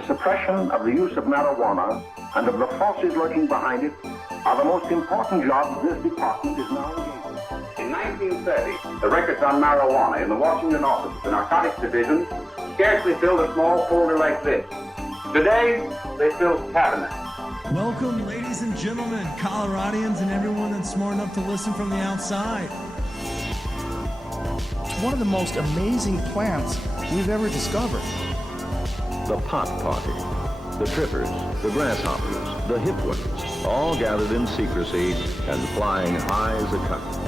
the suppression of the use of marijuana and of the forces lurking behind it are the most important jobs this department is now engaged in. In 1930, the records on marijuana in the Washington office of the Narcotics Division scarcely filled a small folder like this. Today, they fill cabinets. Welcome, ladies and gentlemen, Coloradians, and everyone that's smart enough to listen from the outside. One of the most amazing plants we've ever discovered. The pot party, the trippers, the grasshoppers, the hip ones, all gathered in secrecy and flying high as a kite.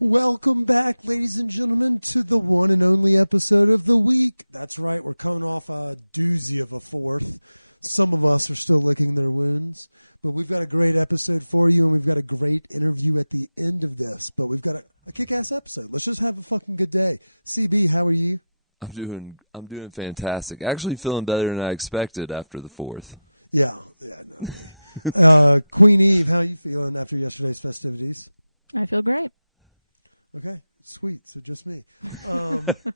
Welcome back, ladies and gentlemen, to the one and only episode of the week. That's right, we're coming off a doozy of a fourth. Some of us are still licking their wounds, but we've got a great episode for you, and we've got a great interview at the end of this. But we've got a kick-ass episode. Let's just have a fucking good day. CB, how are you? I'm doing fantastic. Actually feeling better than I expected after the fourth. Yeah, no. Queen Eve, how are you feeling after yesterday's festivities? I feel great. Okay, sweet. So just me.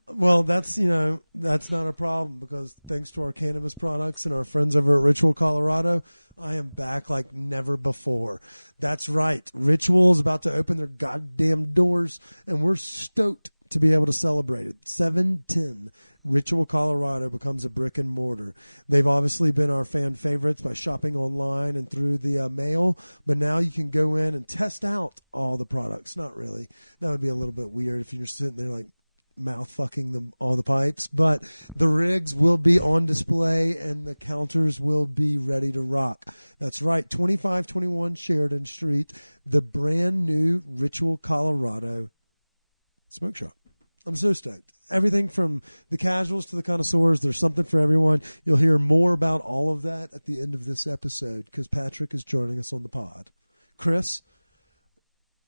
Well, that's not a problem because thanks to our cannabis products and our friends over at Ritual Colorado, I am back like never before. That's right. Ritual is about to open their goddamn doors, and we're stoked to be able to celebrate it. 710 Ritual Colorado becomes a brick and mortar. They've obviously been our fan favorites by shopping online and through the mail, but now you can go in and test out all the products. Not really. That would be a little bit weird if you're sitting there like mouth fucking all the pipes, but the rigs will be on display and the counters will be ready to rock. That's right. 2521 Sheridan Street, the brand new Ritual Colorado smoke shop. I'm so stoked. Everything from the casuals to the connoisseurs, there's something for everyone. You'll hear more about all of that at the end of this episode because Patrick is joining us on the pod. Chris,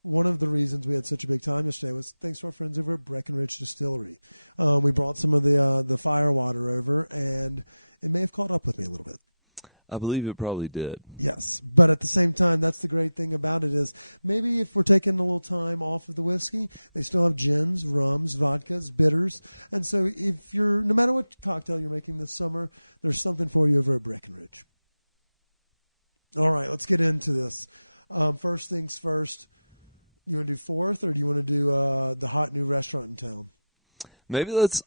one of the reasons we had such a big time yesterday was thanks to our friends over at Breckenridge Distillery. We brought some of the fire water over, and it may have caught up with me a little bit. I believe it probably did. Yes, but at the same time, that's the great thing about it is maybe if we're taking a little time off of the whiskey, they still have gins, rums, vodkas, bitters. And so if you're, no matter what cocktail you're making this summer, there's something for you over at Breckenridge. All right, let's get into this. First things first, you want to do fourth or do you want to do the hot new restaurant in town? Maybe let's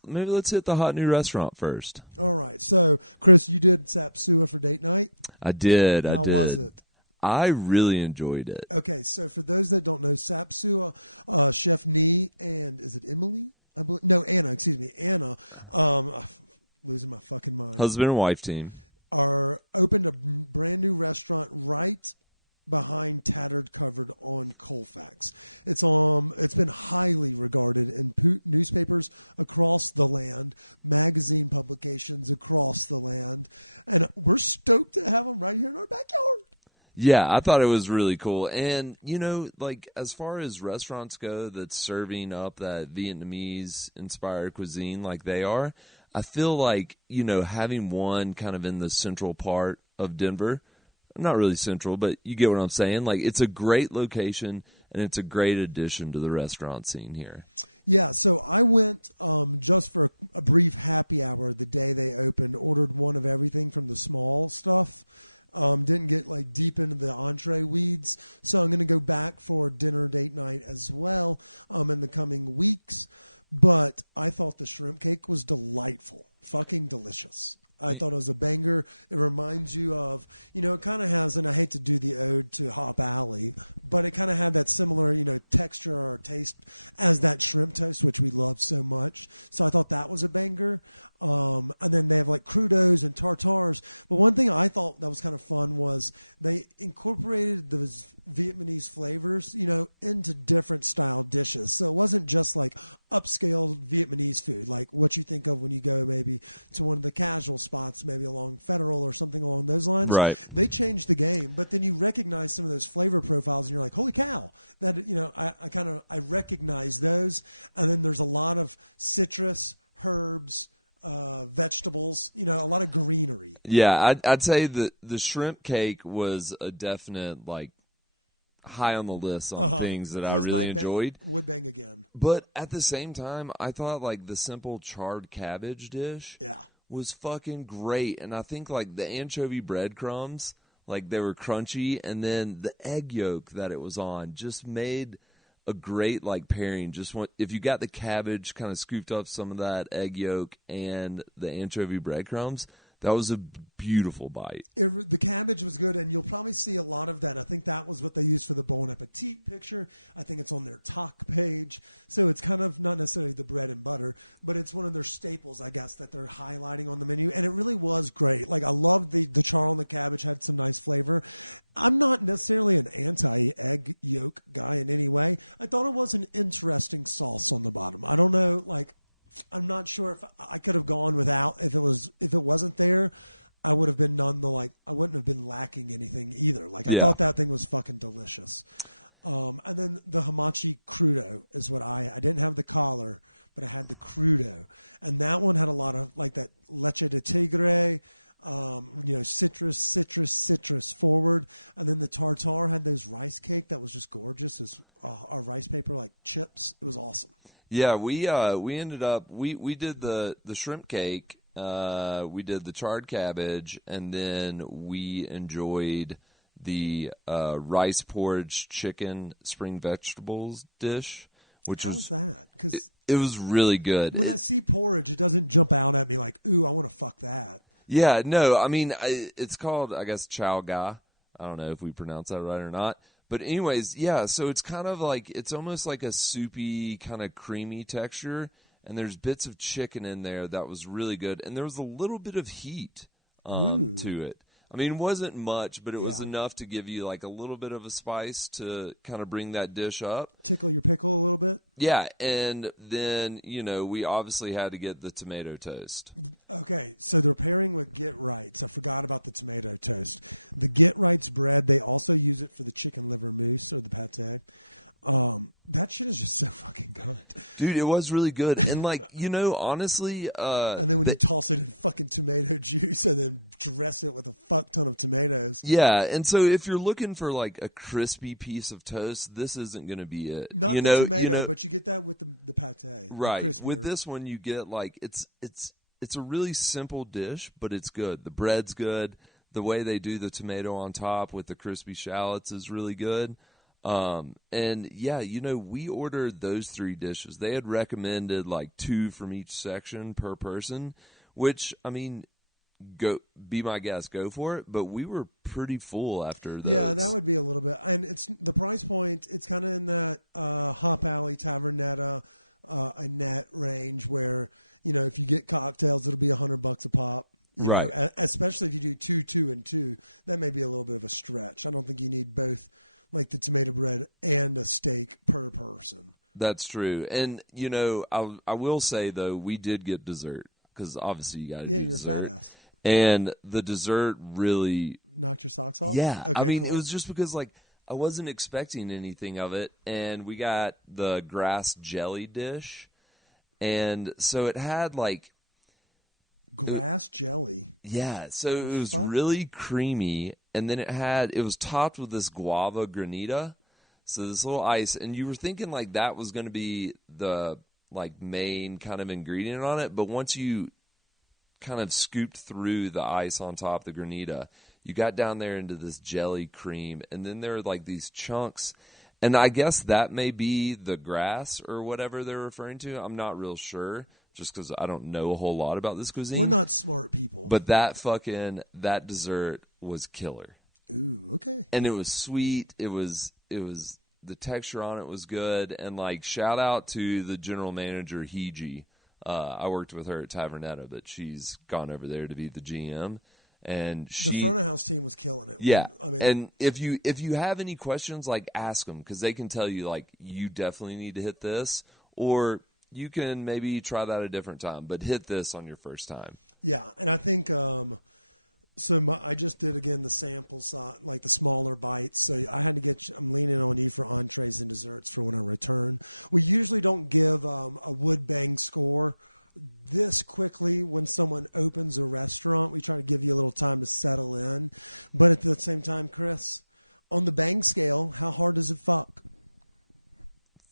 hit the hot new restaurant first. All right. So, Chris, you did Sap Sua for date night? I did. How was it? I really enjoyed it. Okay, so for those that don't know, Sap Sua, Chef Nee, and is it Emily? I believe, no, Anna. Excuse me, Anna. Losing my fucking mind. Husband and wife team are opened a brand new restaurant right behind Tattered Covered on Colfax. It's been highly regarded in newspapers across the land, magazine publications across the land, and we're stoked to have them right here in our backyard. Yeah, I thought it was really cool. And, like as far as restaurants go that's serving up that Vietnamese-inspired cuisine like they are, I feel like, having one kind of in the central part of Denver, not really central, but you get what I'm saying. Like, it's a great location, and it's a great addition to the restaurant scene here. Yeah, so I went just for a brief happy hour the day they opened, ordered one of everything from the small stuff. Didn't get like deep into the entree weeds, so I'm going to go back for dinner date night as well in the coming weeks. But I thought the shrimp cake was delightful, fucking delicious. I thought it was a banger. It reminds you of, it kind of has, and I hate to do the ode to Hop Alley, but it kind of had that similar, texture or taste as that shrimp toast, which we love so much. So I thought that was a banger. And then they have like crudos and tartars. But one thing I thought that was kind of fun was they incorporated those Vietnamese flavors, into different style dishes. So it wasn't just like upscale Vietnamese food, like what you think of when you go maybe to one of the casual spots, maybe along Federal or something along those lines. Right. They changed the game, but then you recognize some of those flavor profiles and you're like, holy cow, that, I recognize those. And then there's a lot of citrus, herbs, vegetables, a lot of greenery. Yeah, I'd say the shrimp cake was a definite, like, high on the list on things that I was really my enjoyed. Would bang again. But at the same time, I thought like the simple charred cabbage dish was fucking great. And I think like the anchovy breadcrumbs, like they were crunchy, and then the egg yolk that it was on just made a great like pairing. If you got the cabbage, kind of scooped up some of that egg yolk and the anchovy breadcrumbs, that was a beautiful bite. The cabbage was good, and you'll probably see a lot of that. I think that was what they used for the Bon Appetit picture. I think it's on their talk page. So it's kind of not necessarily the bread and butter, but it's one of their staples, I guess, that they're highlighting on the menu. And it really was great. Like, I loved the char on the cabbage, had some nice flavor. I'm not necessarily an anti-egg yolk guy in any way. I thought it was an interesting sauce on the bottom. I don't know, like, I'm not sure if I could have gone without. If it wasn't there, I would have been I wouldn't have been lacking anything either. Like, I thought that thing was fucking delicious. And then the hamachi crudo is what I didn't have the collar, but I had the crudo, and that one had a lot of like that leche de tigre, citrus forward, and then the tartare had those rice cake that was just gorgeous. As our rice paper like chips, it was awesome. Yeah, we ended up we did the shrimp cake, we did the charred cabbage, and then we enjoyed the rice porridge chicken spring vegetables dish, which How's that? Because it was really good. When I see porridge, it doesn't jump out at me like, ooh, I want to fuck that. Yeah, no, I mean it's called, I guess, chow ga. I don't know if we pronounce that right or not. But anyways, yeah, so it's kind of like, it's almost like a soupy, kind of creamy texture, and there's bits of chicken in there that was really good, and there was a little bit of heat to it. I mean, it wasn't much, but it was enough to give you like a little bit of a spice to kind of bring that dish up. Tickle your pickle a little bit? Yeah, and then, we obviously had to get the tomato toast. Okay, so they're pairing with Get Rights. I forgot about the tomato toast. The Get Rights bread, they also use it for the chicken liver mousse or the pate. That shit is just so fucking good. Dude, it was really good. And like, honestly, and then when you toss it in fucking tomato juice and then dress it with a fuck ton of tomatoes. Yeah, and so if you're looking for like a crispy piece of toast, this isn't going to be it. Not the tomato, but you get that with the pate. Right. With this one you get like it's a really simple dish, but it's good. The bread's good. The way they do the tomato on top with the crispy shallots is really good. And yeah, we ordered those 3 dishes. They had recommended like 2 from each section per person, which, I mean, be my guest, go for it. But we were pretty full after those. Yeah, that would be a little bit. And it's the price point. It's kind of in that Hop Alley, Tavernetta, Annette range where, if you get cocktails, it'll be $100 a pop. Right. Especially if you do 2, 2, and 2, that may be a little bit of a stretch. I don't think you need both, like the tomato bread and a steak per person. That's true. And, I will say, though, we did get dessert because obviously you got to do you're dessert. a fat ass. And the dessert really knocked your socks off? Yeah. Okay, I mean, cool. It was just because, like, I wasn't expecting anything of it. And we got the grass jelly dish. And so it had, like... Grass jelly? Yeah. So it was really creamy. And then it was topped with this guava granita. So this little ice. And you were thinking like that was going to be the like main kind of ingredient on it. But once you kind of scooped through the ice on top, the granita, you got down there into this jelly cream. And then there are like these chunks. And I guess that may be the grass or whatever they're referring to. I'm not real sure. Just because I don't know a whole lot about this cuisine. We're not smart people. But that dessert was killer. Ooh, okay. And it was sweet. It was the texture on it was good. And like shout out to the general manager Hiji. I worked with her at Tavernetta, but she's gone over there to be the GM. And the front of house team was killing it. Yeah. And if you have any questions, like ask them because they can tell you like you definitely need to hit this or you can maybe try that a different time, but hit this on your first time. Yeah, and I think I just did again the sample size, like the smaller bites. So I had to I'm leaning on you for entrees and desserts for when I return. We usually don't give a wood bang score this quickly when someone opens a restaurant. We try to give you a little time to settle in, but at the same time, Chris, on the bang scale, how hard does it fuck?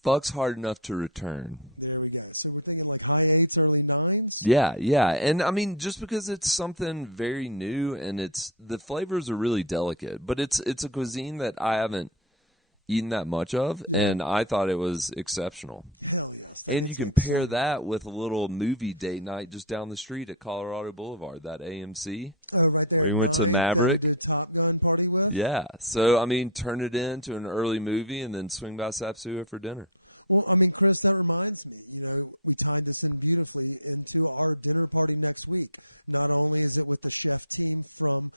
Fuck's hard enough to return. There we go. So we're thinking like high 8s, early 9s? Yeah. And I mean, just because it's something very new and the flavors are really delicate, but it's a cuisine that I haven't eaten that much of, and I thought it was exceptional. Hell yes. And you can pair that with a little movie date night just down the street at Colorado Boulevard, that AMC. Oh, right there We at went to night that we Maverick. did Top Gun party with? Yeah. So, I mean, turn it into an early movie and then swing by Sap Sua for dinner. Well, I mean, Chris, that reminds me, we tied this in beautifully into our dinner party next week. Not only is it with the chef team from,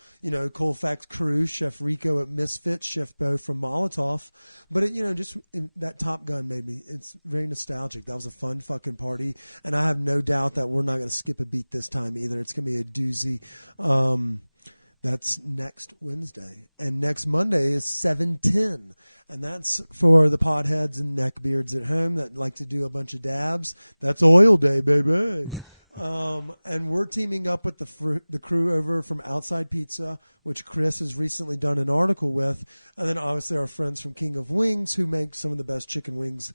Colfax Crew, Chef Rico at Misfits, Chef Bo from Molotov, but that Top Gun it's very nostalgic. That was a fun fucking party, and I have no doubt that we're not going to skip a beat this time either. It's going to be a doozy. That's next Wednesday. And next Monday is 7/10. And that's for the potheads and neckbeards at home that like to do a bunch of dabs. That's oil day, baby. And we're teaming up with the crew over from Outside Pizza, which Chris has recently done an article with. And then obviously our friends from King of Wings, who make some of the best chicken wings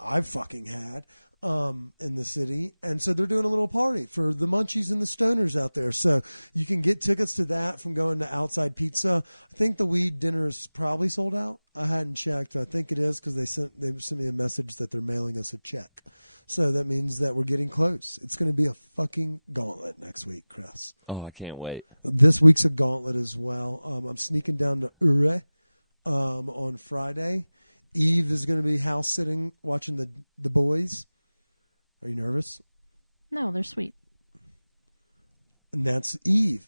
I've fucking had. In the city. And so they're doing a little party for the munchies and the stoners out there. So you can get tickets to that from going to Outside Pizza. I think the weed dinner is probably sold out. I hadn't checked. I think it is because they sent me a message that they're mailing us a check. So that means that we're getting close. It's going to be a fucking gauntlet next week, Chris. Oh, I can't wait. This week's a gauntlet as well. I'm sneaking down to Ure on Friday. Eve is going to be house sitting watching the boys. Are you nervous? No, they're sweet. And that's Eve.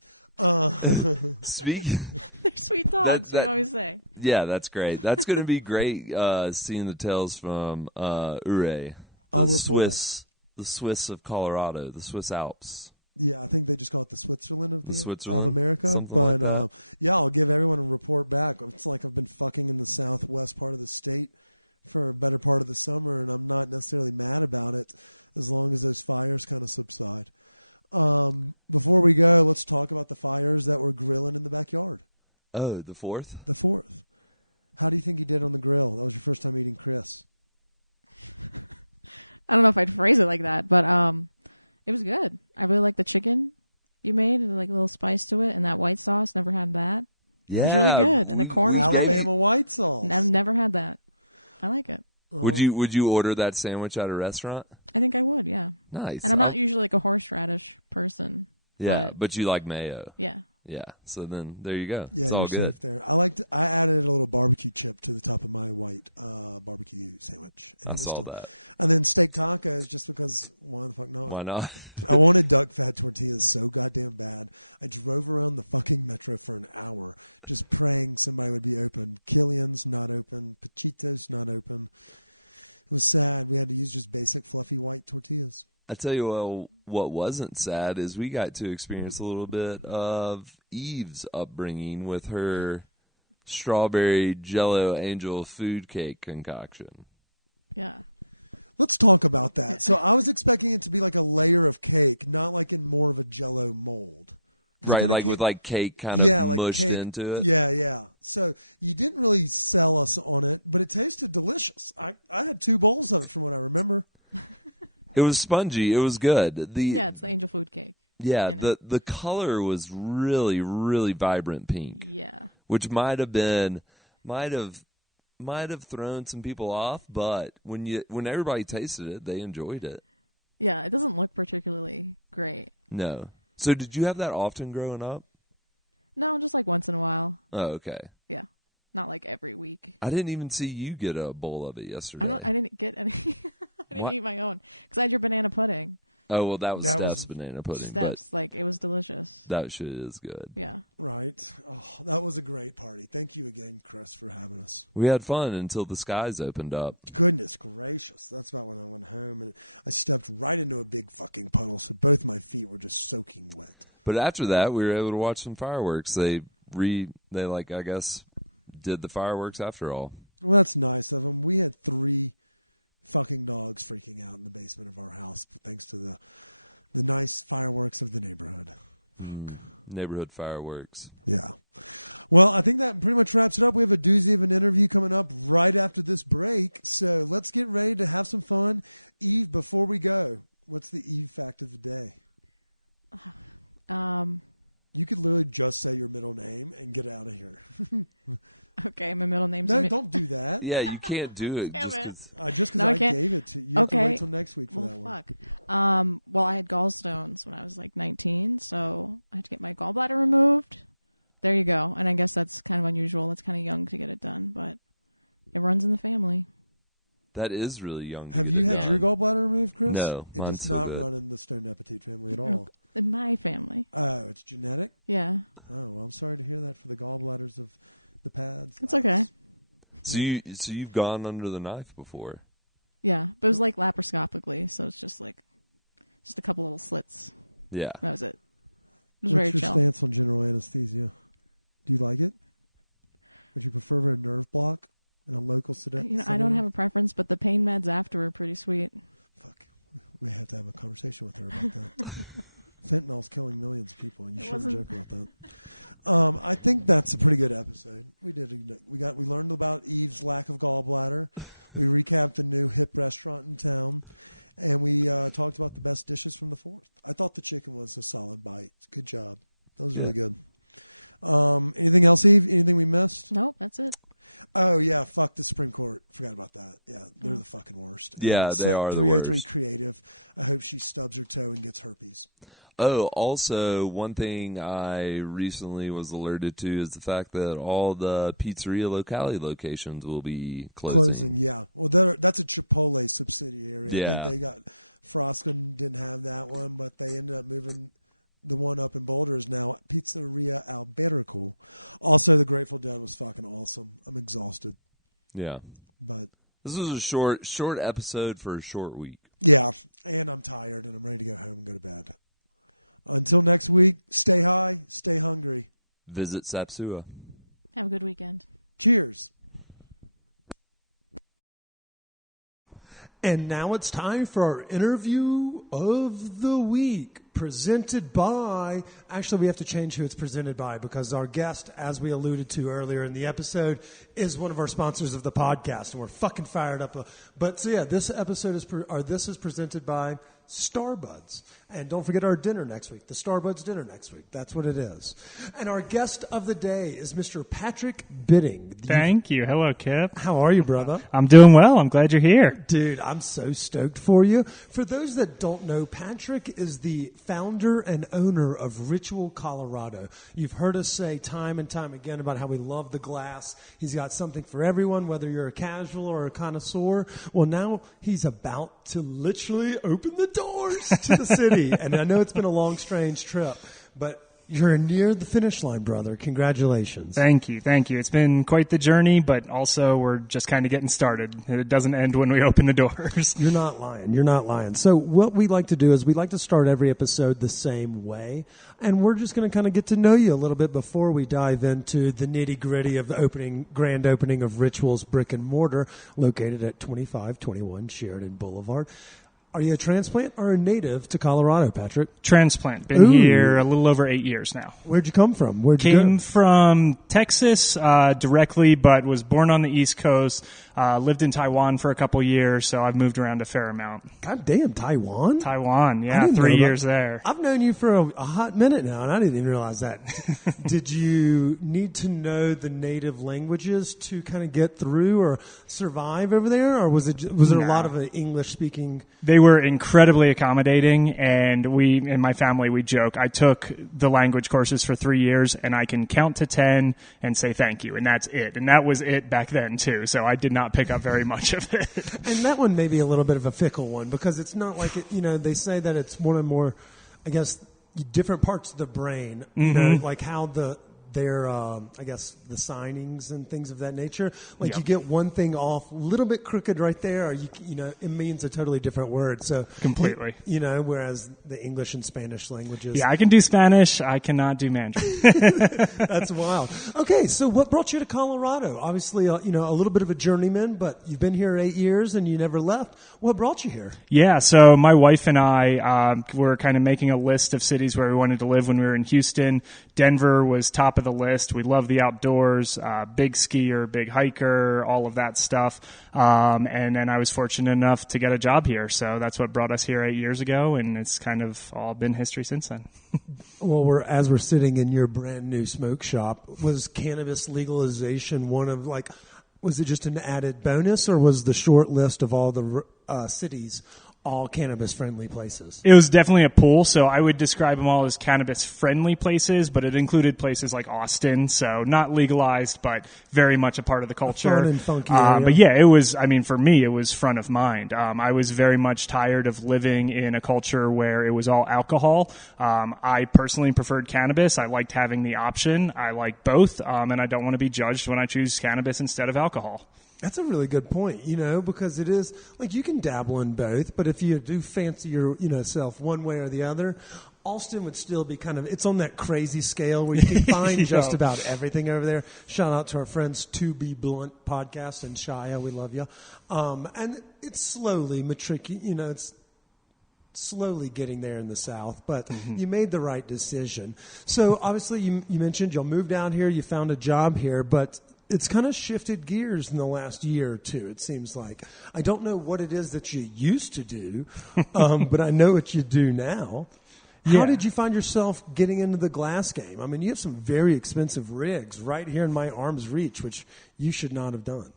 Speaking, They're sweet dogs, we always say. Yeah, that's great. That's going to be great seeing the tales from Ure, the Swiss of Colorado, the Swiss Alps. Yeah, I think they just call it the Switzerland of Switzerland, America. something But like that. yeah, I'll give everyone a report back. It's like I've been fucking in the southwest part of the state for a better part of the summer, and I'm not necessarily mad about it as long as those fires kind of subside. Before we go, let's talk about the fires that were grilling in the backyard. Oh, the 4th? The 4th. How do you think you did on the grill? That was your first time eating Chris. I don't know if I'd phrase it like that, but it was good. I really like the chicken you made, like a little spice to it, and that white sauce. Never had that. Yeah. It was really good, and the corn was great. Alabama white sauce. I've never had that. I like it. Would you order that sandwich at a restaurant? I think I would, yeah. Nice. And I'm not usually like a horseradish person. Yeah, but you like mayo. Yeah. Yeah. So then there you go. Yeah, it's all you're good. safe there. I added a little barbecue chip to the top of my white barbecue sandwich. And I saw that. And then steak tacos, just because why the fuck not? Why not? I wanted duck fat tortillas so goddamn bad. I drove around the fucking metro for an hour just praying somebody would be open. Killian's not open. Pachitos not open. It was sad. We had to use just basic fluffy white tortillas. I tell you what wasn't sad is we got to experience a little bit of Eve's upbringing with her strawberry Jello Angel food cake concoction. Yeah. Let's talk about that. So I was expecting it to be like a layer of cake, not like in more of a Jello mold. Right, like with like cake kind of mushed cake, into it. Yeah. So you didn't really sell us on it, but it tasted delicious. I had 2 bowls of it from what I remember. It was spongy. It was good. It's the angel food cake. Yeah, the color was really, really vibrant pink. Yeah. Which might have thrown some people off, but when everybody tasted it, they enjoyed it. Yeah, it doesn't look particularly great. No. So did you have that often growing up? No, just like once in a while. Oh, okay. Yeah. Not like every week. I didn't even see you get a bowl of it yesterday. I didn't get any. I didn't eat my own because I had your banana pudding. Oh, well, that was Steph's banana pudding. Steph's, like, it was delicious. That shit is good. Yeah. Right. Oh, that was a great party. Thank you again, Chris, for having us. We had fun until the skies opened up. Goodness gracious. That's about when I went home, and I stepped right into a big fucking puddle, so both my feet were just soaking wet. But after that, we were able to watch some fireworks. They I guess, did the fireworks after all. Well, that's nice of them. We had 3 fucking dogs freaking out in the basement of our house thanks to the nice fireworks of the neighborhood. Neighborhood fireworks. Yeah. Well, I think that pretty much wraps it up. We have a doozy of an interview coming up right after this break. So let's get ready to have some fun. Eve, before we go, what's the Eve fact of the day? You could literally just say your middle name and get out of here. Okay, my middle name's... No, don't do that. Yeah, you can't do it. Damn just it. Just because No, I I can't. gave it to you. You have to wait till next week for that one. Fuck. Well, I had gallstones when I was like 19, so I had to get my gallbladder removed. There you go. And I guess that's kind of unusual. That's kind of young to get it done, but it runs in the family. That is really young. Have you had Yeah. your gallbladder removed, Chris? No, It mine's does still not good. run in the Stone Appetit family at all. In my family. Oh, it's genetic? Yeah. Oh, well, I'm sorry to hear that for the gallbladders of the pads. It's okay. So you've gone under the knife before. Yeah, but it was like laparoscopically, so it's just a couple little slits. Yeah. That was it. It was What's very your chill. stance on general anesthesia? Do you like it? Would you prefer a nerve block and a local sedation? I don't have a preference, but the pain meds after are pretty sweet. Fuck. We have to have a conversation with her about that. Fentanyl's killing millions of people, and you shouldn't joke about that. I think that's a pretty good episode. We learned about Eve's lack of gallbladder. We recapped the new hip restaurant in town, and we talked about the best dishes from the 4th. I thought the chicken was a solid bite. Good job. That was really good. Anything else, Eve? Anything we missed? Nope, that's it. Oh, yeah, fuck the Supreme Court. Forgot about that. Yeah, they're the fucking worst. Yeah, And they are the 303 worst. Creative. I hope she stubs her toe and gets herpes. Oh, also, one thing I recently was alerted to is the fact that all the pizzeria locality locations will be closing. Yeah. Well, that's a Chipotle subsidiary. Yeah. I think they got Frosca didn't have that one, but they ended up moving. The one up in Boulder is now Pizzeria Alberco. Also, the Grateful Dead was fucking awesome. I'm exhausted, Yeah. but This was a short episode for a short week. yeah, and I'm tired and I'm ready to go home and go to bed. Until next week, stay high, stay hungry. Visit Sap Sua. Have a good weekend. Cheers. And now it's time for our interview of the week, presented by... Actually, we have to change who it's presented by because our guest, as we alluded to earlier in the episode, is one of our sponsors of the podcast, and we're fucking fired up. But so yeah, this episode this is presented by Starbuds. And don't forget our dinner next week, the Starbuds dinner next week. That's what it is. And our guest of the day is Mr. Patrick Bidding. Thank you. Hello, Kip. How are you, brother? I'm doing well. I'm glad you're here. Dude, I'm so stoked for you. For those that don't know, Patrick is the founder and owner of Ritual Colorado. You've heard us say time and time again about how we love the glass. He's got something for everyone, whether you're a casual or a connoisseur. Well, now he's about to literally open the doors to the city. And I know it's been a long, strange trip, but you're near the finish line, brother. Congratulations. Thank you. Thank you. It's been quite the journey, but also we're just kind of getting started. It doesn't end when we open the doors. You're not lying. You're not lying. So what we like to do is we like to start every episode the same way. And we're just going to kind of get to know you a little bit before we dive into the nitty-gritty of the grand opening of Ritual's Brick and Mortar, located at 2521 Sheridan Boulevard. Are you a transplant or a native to Colorado, Patrick? Transplant. Been here a little over 8 years now. Where'd you come from? Where'd you Came go? from Texas directly, but was born on the East Coast. Lived in Taiwan for a couple years, so I've moved around a fair amount. God damn, Taiwan? Taiwan, I yeah, didn't know 3 that. years there. I've known you for a hot minute now, and I didn't even realize that. Did you need to know the native languages to kind of get through or survive over there, or was it a lot of English speaking? They were incredibly accommodating, and we, in my family, we joke. I took the language courses for 3 years, and I can count to 10 and say thank you, and that's it. And that was it back then, too, so I did not pick up very much of it. And that one may be a little bit of a fickle one because it's not like it, they say that it's one of more, I guess, different parts of the brain, like how their I guess the signings and things of that nature. Like you get one thing off a little bit crooked right there, or it means a totally different word. So Completely. Whereas the English and Spanish languages. Yeah, I can do Spanish. I cannot do Mandarin. That's wild. Okay, so what brought you to Colorado? Obviously, a little bit of a journeyman, but you've been here 8 years and you never left. What brought you here? Yeah, so my wife and I were kind of making a list of cities where we wanted to live when we were in Houston. Denver was top of of the list. We love the outdoors, big skier, big hiker, all of that stuff. And then I was fortunate enough to get a job here. So that's what brought us here 8 years ago, and it's kind of all been history since then. Well, as we're sitting in your brand new smoke shop, was cannabis legalization one of was it just an added bonus, or was the short list of all the cities all cannabis-friendly places? It was definitely a pool, so I would describe them all as cannabis-friendly places, but it included places like Austin, so not legalized, but very much a part of the culture. Fun and funky area. But yeah, it was, for me, it was front of mind. I was very much tired of living in a culture where it was all alcohol. I personally preferred cannabis. I liked having the option. I like both, and I don't want to be judged when I choose cannabis instead of alcohol. That's a really good point, because it is like you can dabble in both, but if you do fancy your, self one way or the other, Austin would still be it's on that crazy scale where you can find just about everything over there. Shout out to our friends To Be Blunt podcast and Shia, we love you. And it's slowly it's slowly getting there in the South, but you made the right decision. So obviously you mentioned y'all moved out here, you found a job here, but it's kind of shifted gears in the last year or two, it seems like. I don't know what it is that you used to do, but I know what you do now. How did you find yourself getting into the glass game? You have some very expensive rigs right here in my arm's reach, which you should not have done.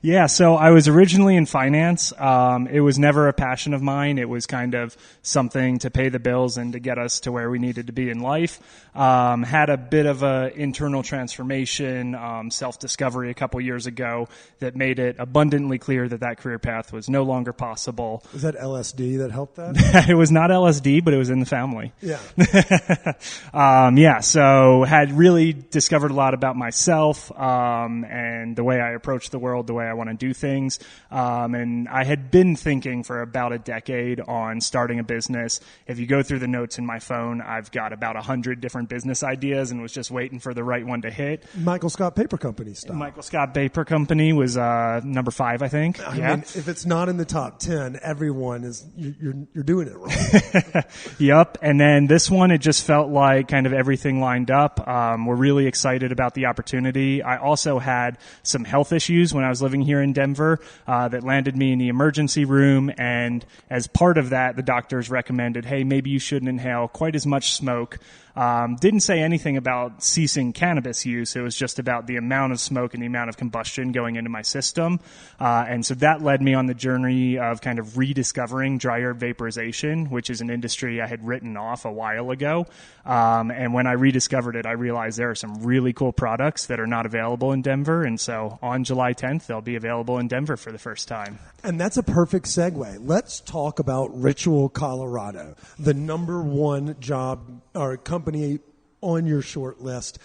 Yeah, so I was originally in finance. It was never a passion of mine. It was kind of something to pay the bills and to get us to where we needed to be in life. Had a bit of a internal transformation, self-discovery a couple years ago that made it abundantly clear that career path was no longer possible. Was that LSD that helped that? It was not LSD, but it was in the family. Yeah. So had really discovered a lot about myself, and the way I approach the world, the way I want to do things. And I had been thinking for about a decade on starting a business. If you go through the notes in my phone, I've got about 100 different business ideas and was just waiting for the right one to hit. Michael Scott Paper Company style. Michael Scott Paper Company was number 5, I think. I mean, if it's not in the top 10, everyone is you're doing it wrong. Yep. And then this one, it just felt like kind of everything lined up. We're really excited about the opportunity. I also had some health issues when I was living here in Denver that landed me in the emergency room. And as part of that, the doctors recommended, hey, maybe you shouldn't inhale quite as much smoke. Didn't say anything about ceasing cannabis use. It was just about the amount of smoke and the amount of combustion going into my system. And so that led me on the journey of kind of rediscovering dry herb vaporization, which is an industry I had written off a while ago. And when I rediscovered it, I realized there are some really cool products that are not available in Denver. And so on July 10th, they'll be available in Denver for the first time. And that's a perfect segue. Let's talk about Ritual Colorado, the number one job or company on your short list.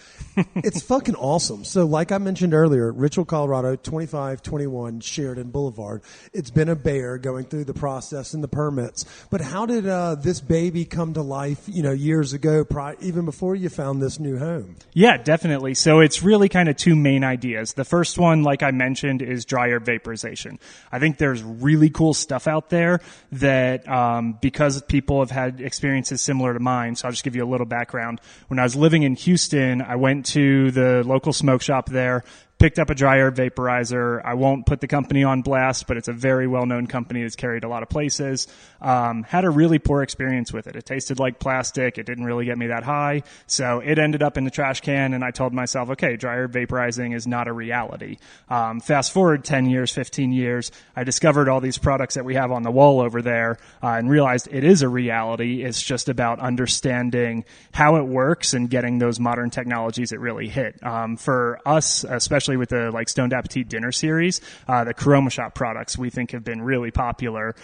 It's fucking awesome. So like I mentioned earlier, Ritual Colorado, 2521 Sheridan Boulevard. It's been a bear going through the process and the permits. But how did this baby come to life, years ago, even before you found this new home? Yeah, definitely. So it's really kind of two main ideas. The first one, like I mentioned, is dry herb vaporization. I think there's really cool stuff out there that because people have had experiences similar to mine, so I'll just give you a little background. When I was living in Houston, I went to the local smoke shop there, picked up a dry herb vaporizer. I won't put the company on blast, but it's a very well-known company that's carried a lot of places. Had a really poor experience with it. It tasted like plastic. It didn't really get me that high. So it ended up in the trash can, and I told myself, okay, dry herb vaporizing is not a reality. Fast forward 10 years, 15 years, I discovered all these products that we have on the wall over there and realized it is a reality. It's just about understanding how it works and getting those modern technologies that really hit. For us, especially with the Stoned Appetite dinner series, the Chroma Shop products we think have been really popular,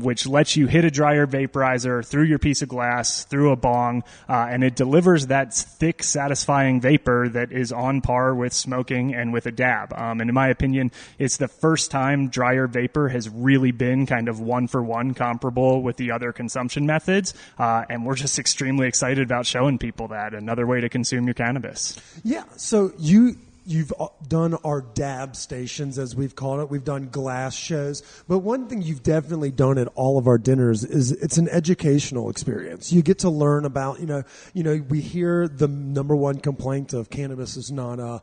which lets you hit a dry herb vaporizer through your piece of glass, through a bong, and it delivers that thick, satisfying vapor that is on par with smoking and with a dab. And in my opinion, it's the first time dry herb vapor has really been kind of one-for-one comparable with the other consumption methods, and we're just extremely excited about showing people that another way to consume your cannabis. Yeah, so you You've done our dab stations, as we've called it. We've done glass shows. But one thing you've definitely done at all of our dinners is it's an educational experience. You get to learn about, we hear the number one complaint of cannabis is not a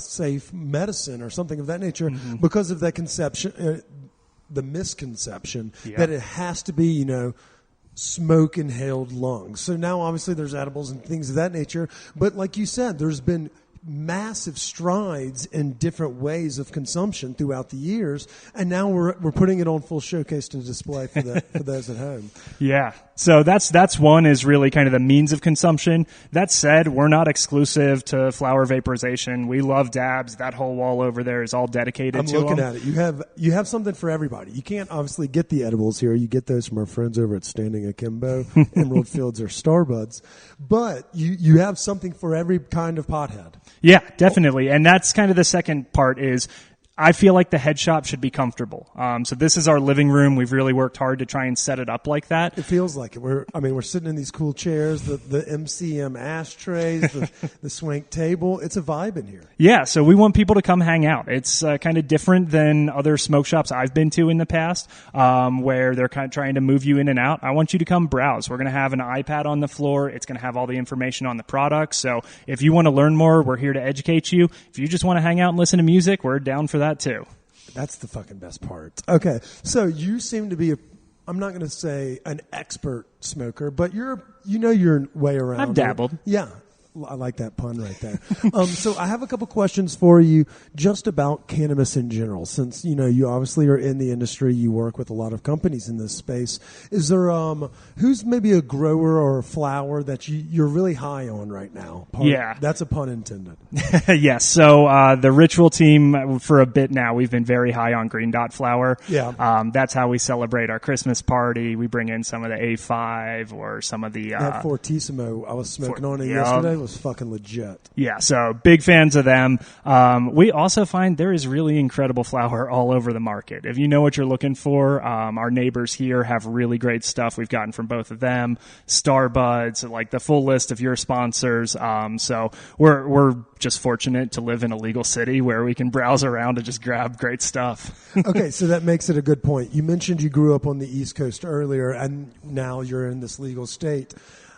safe medicine or something of that nature because of that conception, the misconception that it has to be, smoke inhaled lungs. So now obviously there's edibles and things of that nature. But like you said, there's been massive strides in different ways of consumption throughout the years, and now we're putting it on full showcase to display for those at home. Yeah. So that's one is really kind of the means of consumption. That said, we're not exclusive to flower vaporization. We love dabs. That whole wall over there is all dedicated I'm to looking them. at it. You have something for everybody. You can't obviously get the edibles here. You get those from our friends over at Standing Akimbo, Emerald Fields, or Starbuds. But you have something for every kind of pothead. Yeah, definitely. And that's kind of the second part is I feel like the head shop should be comfortable. So this is our living room. We've really worked hard to try and set it up like that. It feels like it. We're sitting in these cool chairs, the MCM ashtrays, the swank table. It's a vibe in here. Yeah, so we want people to come hang out. It's kind of different than other smoke shops I've been to in the past, where they're kind of trying to move you in and out. I want you to come browse. We're going to have an iPad on the floor. It's going to have all the information on the products. So if you want to learn more, we're here to educate you. If you just want to hang out and listen to music, we're down for that too. That's the fucking best part. Okay, so you seem to be I'm not going to say an expert smoker, but you're your way around. I've dabbled. Yeah. I like that pun right there. So I have a couple questions for you just about cannabis in general. Since, you obviously are in the industry, you work with a lot of companies in this space. Is there, who's maybe a grower or a flower that you're really high on right now? Yeah. That's a pun intended. Yes. So, the Ritual team for a bit now, we've been very high on green dot flower. Yeah. That's how we celebrate our Christmas party. We bring in some of the A5 or some of the, that Fortissimo, I was smoking on it yesterday. Was fucking legit. Yeah, so big fans of them. We also find there is really incredible flower all over the market. If you know what you're looking for, our neighbors here have really great stuff we've gotten from both of them. Starbuds, like the full list of your sponsors. So we're just fortunate to live in a legal city where we can browse around and just grab great stuff. Okay, so that makes it a good point. You mentioned you grew up on the East Coast earlier, and now you're in this legal state.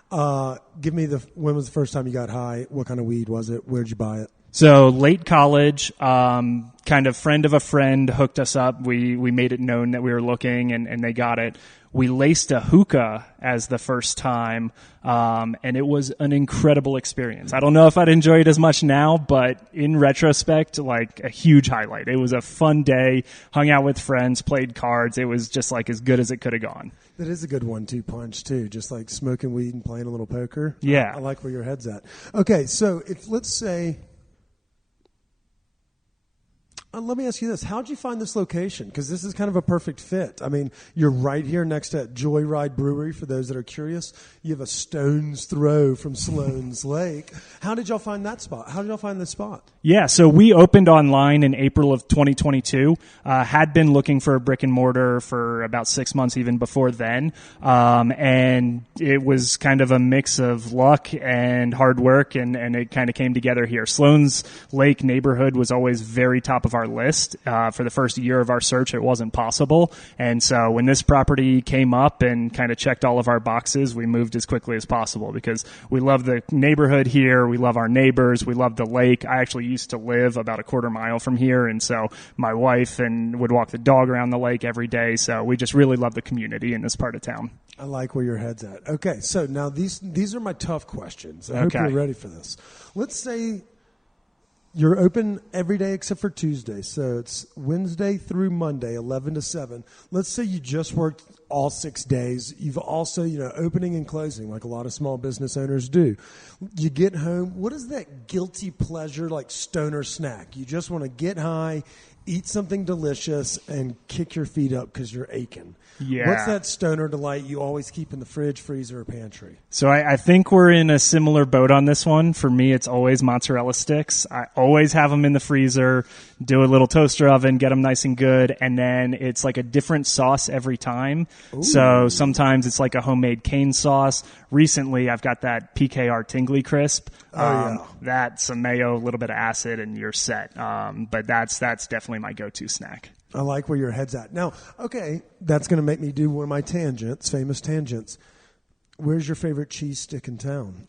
Give me when was the first time you got high? What kind of weed was it? Where'd you buy it? So late college, kind of friend of a friend hooked us up. We made it known that we were looking and they got it. We laced a hookah as the first time, and it was an incredible experience. I don't know if I'd enjoy it as much now, but in retrospect, like a huge highlight. It was a fun day, hung out with friends, played cards. It was just like as good as it could have gone. That is a good 1-2 punch too, just like smoking weed and playing a little poker. Yeah. I like where your head's at. Okay, so let's say, let me ask you this. How'd you find this location? Because this is kind of a perfect fit. I mean, you're right here next to Joyride Brewery, for those that are curious. You have a stone's throw from Sloan's Lake. How did y'all find that spot? How did y'all find this spot? Yeah, so we opened online in April of 2022. Had been looking for a brick and mortar for about 6 months even before then. And it was kind of a mix of luck and hard work, and it kind of came together here. Sloan's Lake neighborhood was always very top of our list. For the first year of our search, it wasn't possible. And so when this property came up and kind of checked all of our boxes, we moved as quickly as possible because we love the neighborhood here. We love our neighbors. We love the lake. I actually used to live about a quarter mile from here. And so my wife would walk the dog around the lake every day. So we just really love the community in this part of town. I like where your head's at. Okay, so now these are my tough questions. I hope you're ready for this. Let's say you're open every day except for Tuesday. So it's Wednesday through Monday, 11 to 7. Let's say you just worked all 6 days. You've also, opening and closing like a lot of small business owners do. You get home. What is that guilty pleasure, like stoner snack? You just want to get high, eat something delicious, and kick your feet up because you're aching. Yeah. What's that stoner delight you always keep in the fridge, freezer, or pantry? So I think we're in a similar boat on this one. For me, it's always mozzarella sticks. I always have them in the freezer. do a little toaster oven, get them nice and good, and then it's like a different sauce every time. Ooh. So sometimes it's like a homemade cane sauce. Recently, I've got that PKR Tingly Crisp. That's some mayo, a little bit of acid, and you're set. But that's definitely my go-to snack. I like where your head's at. Now, okay, that's going to make me do one of my tangents, famous tangents. Where's your favorite cheese stick in town?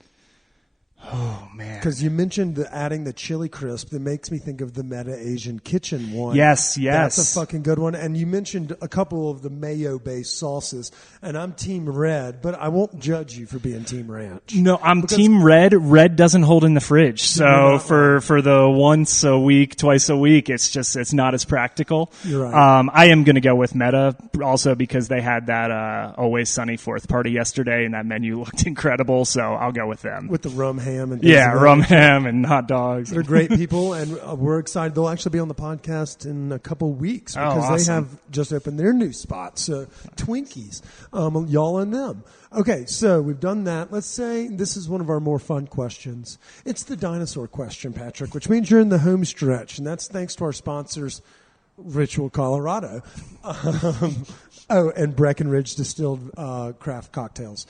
Oh, man. Because you mentioned adding the chili crisp. That makes me think of the Meta Asian Kitchen one. Yes. That's a fucking good one. And you mentioned a couple of the mayo-based sauces. And I'm Team Red, but I won't judge you for being Team Ranch. No, I'm Team Red. Red doesn't hold in the fridge. So for the once a week, twice a week, it's not as practical. You're right. I am going to go with Meta also because they had that Always Sunny 4th party yesterday, and that menu looked incredible. So I'll go with them. With the rum ham and rum ham and hot dogs. They're great people, and we're excited. They'll actually be on the podcast in a couple weeks because awesome. They have just opened their new spot. So Twinkies, y'all and them. Okay, so we've done that. Let's say this is one of our more fun questions. It's the dinosaur question, Patrick, which means you're in the home stretch, and that's thanks to our sponsors, Ritual Colorado. And Breckenridge Distilled Craft Cocktails.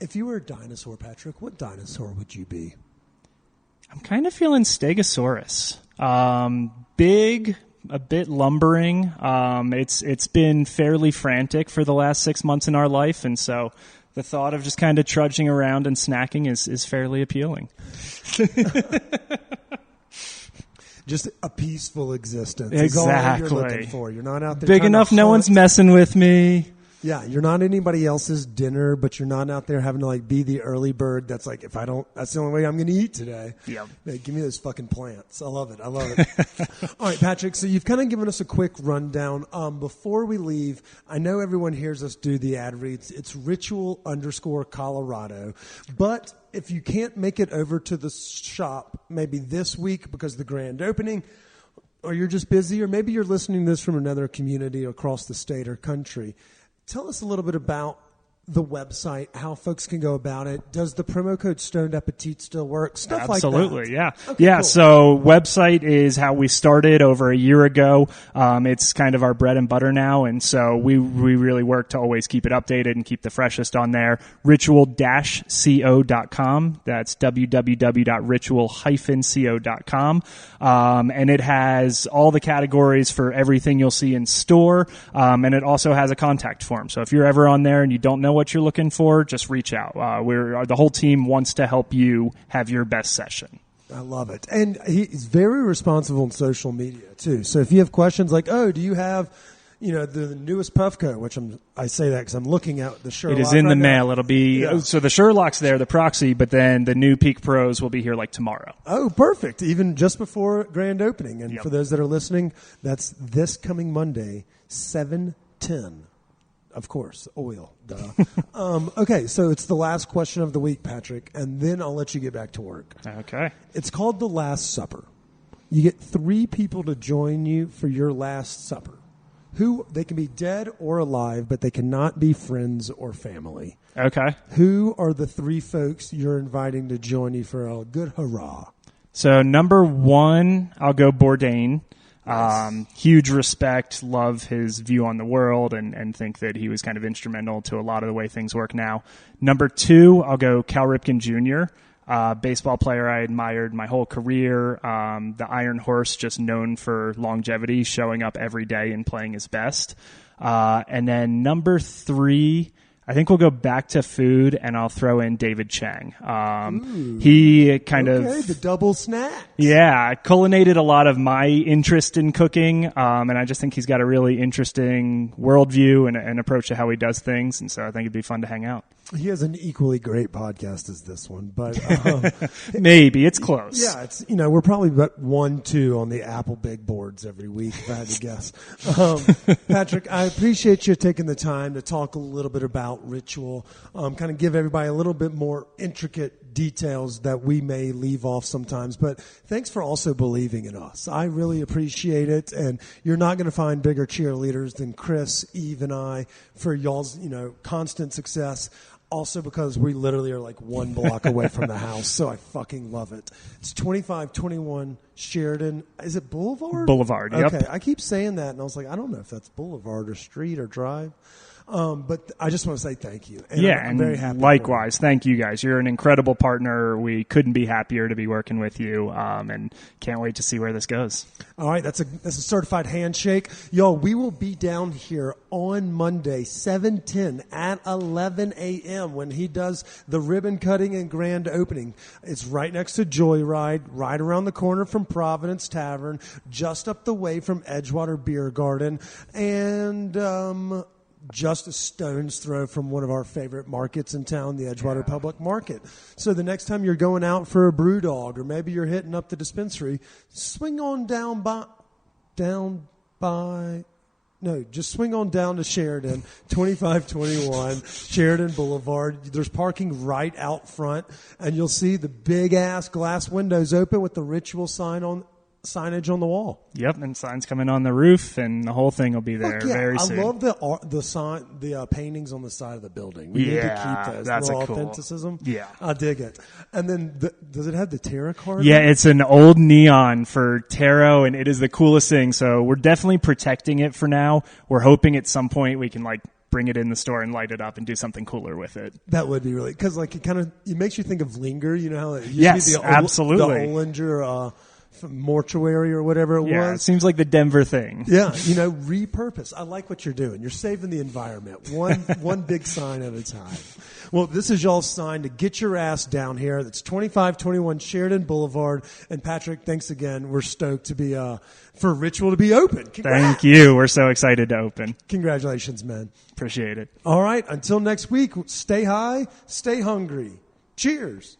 If you were a dinosaur, Patrick, what dinosaur would you be? I'm kind of feeling Stegosaurus. Big, a bit lumbering. It's been fairly frantic for the last 6 months in our life, and so the thought of just kind of trudging around and snacking is fairly appealing. Just a peaceful existence. Exactly. Is all you're looking for. You're not out there big enough, no one's messing with me. Yeah, you're not anybody else's dinner, but you're not out there having to be the early bird. That's like, if I don't, that's the only way I'm going to eat today. Yeah. Hey, give me those fucking plants. I love it. All right, Patrick. So you've kind of given us a quick rundown. Before we leave, I know everyone hears us do the ad reads. It's Ritual_Colorado. But if you can't make it over to the shop, maybe this week because of the grand opening, or you're just busy, or maybe you're listening to this from another community across the state or country, tell us a little bit about the website, how folks can go about it. Does the promo code Stoned Appetite still work? Stuff Absolutely, like that. Yeah. Okay, yeah, cool. So website is how we started over a year ago. It's kind of our bread and butter now, and so we really work to always keep it updated and keep the freshest on there. Ritual-co.com. That's www.ritual-co.com. And it has all the categories for everything you'll see in store, and it also has a contact form. So if you're ever on there and you don't know what you're looking for, just reach out. The whole team wants to help you have your best session. I love it. And he's very responsible on social media too. So if you have questions like, do you have, the newest Puffco, which I say that because I'm looking at the Sherlock. It is in right the mail. now. It'll be, so the Sherlock's there, the proxy, but then the new Peak Pros will be here tomorrow. Oh, perfect. Even just before grand opening. And Yep. for those that are listening, that's this coming Monday, 7/10. Of course, oil. Duh. Okay, so it's the last question of the week, Patrick, and then I'll let you get back to work. Okay. It's called the Last Supper. You get 3 people to join you for your Last Supper. They can be dead or alive, but they cannot be friends or family. Okay. Who are the 3 folks you're inviting to join you for a good hurrah? So number 1, I'll go Bourdain. Nice. Huge respect, love his view on the world, and think that he was kind of instrumental to a lot of the way things work now. Number 2, I'll go Cal Ripken Jr., baseball player I admired my whole career, the Iron Horse, just known for longevity, showing up every day and playing his best. And then number 3, I think we'll go back to food, and I'll throw in David Chang. He kind of the double snack. Yeah, cullinated a lot of my interest in cooking, and I just think he's got a really interesting worldview and an approach to how he does things, and so I think it'd be fun to hang out. He has an equally great podcast as this one, but maybe it's close. Yeah, it's we're probably about 1-2 on the Apple big boards every week, if I had to guess. Patrick, I appreciate you taking the time to talk a little bit about Ritual, kind of give everybody a little bit more intricate details that we may leave off sometimes. But thanks for also believing in us. I really appreciate it, and you're not going to find bigger cheerleaders than Chris, Eve, and I for y'all's constant success. Also because we literally are like one block away from the house, so I fucking love it. It's 2521 Sheridan. Is it Boulevard? Boulevard, yep. Okay, I keep saying that, and I was like, I don't know if that's Boulevard or Street or Drive. But I just want to say thank you. And I'm very happy. Likewise, thank you guys. You're an incredible partner. We couldn't be happier to be working with you, and can't wait to see where this goes. All right, that's a certified handshake. Y'all, we will be down here on Monday, 7/10 at 11 a.m. when he does the ribbon cutting and grand opening. It's right next to Joyride, right around the corner from Providence Tavern, just up the way from Edgewater Beer Garden, and just a stone's throw from one of our favorite markets in town, the Edgewater Public Market. So the next time you're going out for a brew dog, or maybe you're hitting up the dispensary, swing on just swing on down to Sheridan, 2521 Sheridan Boulevard. There's parking right out front, and you'll see the big-ass glass windows open with the ritual signage on the wall. Yep, and signs coming on the roof, and the whole thing will be there very soon. I love the paintings on the side of the building. We need to keep those. That's little cool. authenticism. Yeah, I dig it. And then, does it have the tarot card? Yeah, it's an old neon for tarot, and it is the coolest thing. So we're definitely protecting it for now. We're hoping at some point we can bring it in the store and light it up and do something cooler with it. That would be really, because it makes you think of Linger. You know how it used yes, to be absolutely. the Olinger mortuary or whatever it was. Yeah, it seems like the Denver thing. Yeah, repurpose. I like what you're doing. You're saving the environment one big sign at a time. Well, this is y'all's sign to get your ass down here. That's 2521 Sheridan Boulevard. And Patrick, thanks again. We're stoked to be for Ritual to be open. Congrats. Thank you. We're so excited to open. Congratulations, man. Appreciate it. All right, until next week, stay high, stay hungry. Cheers.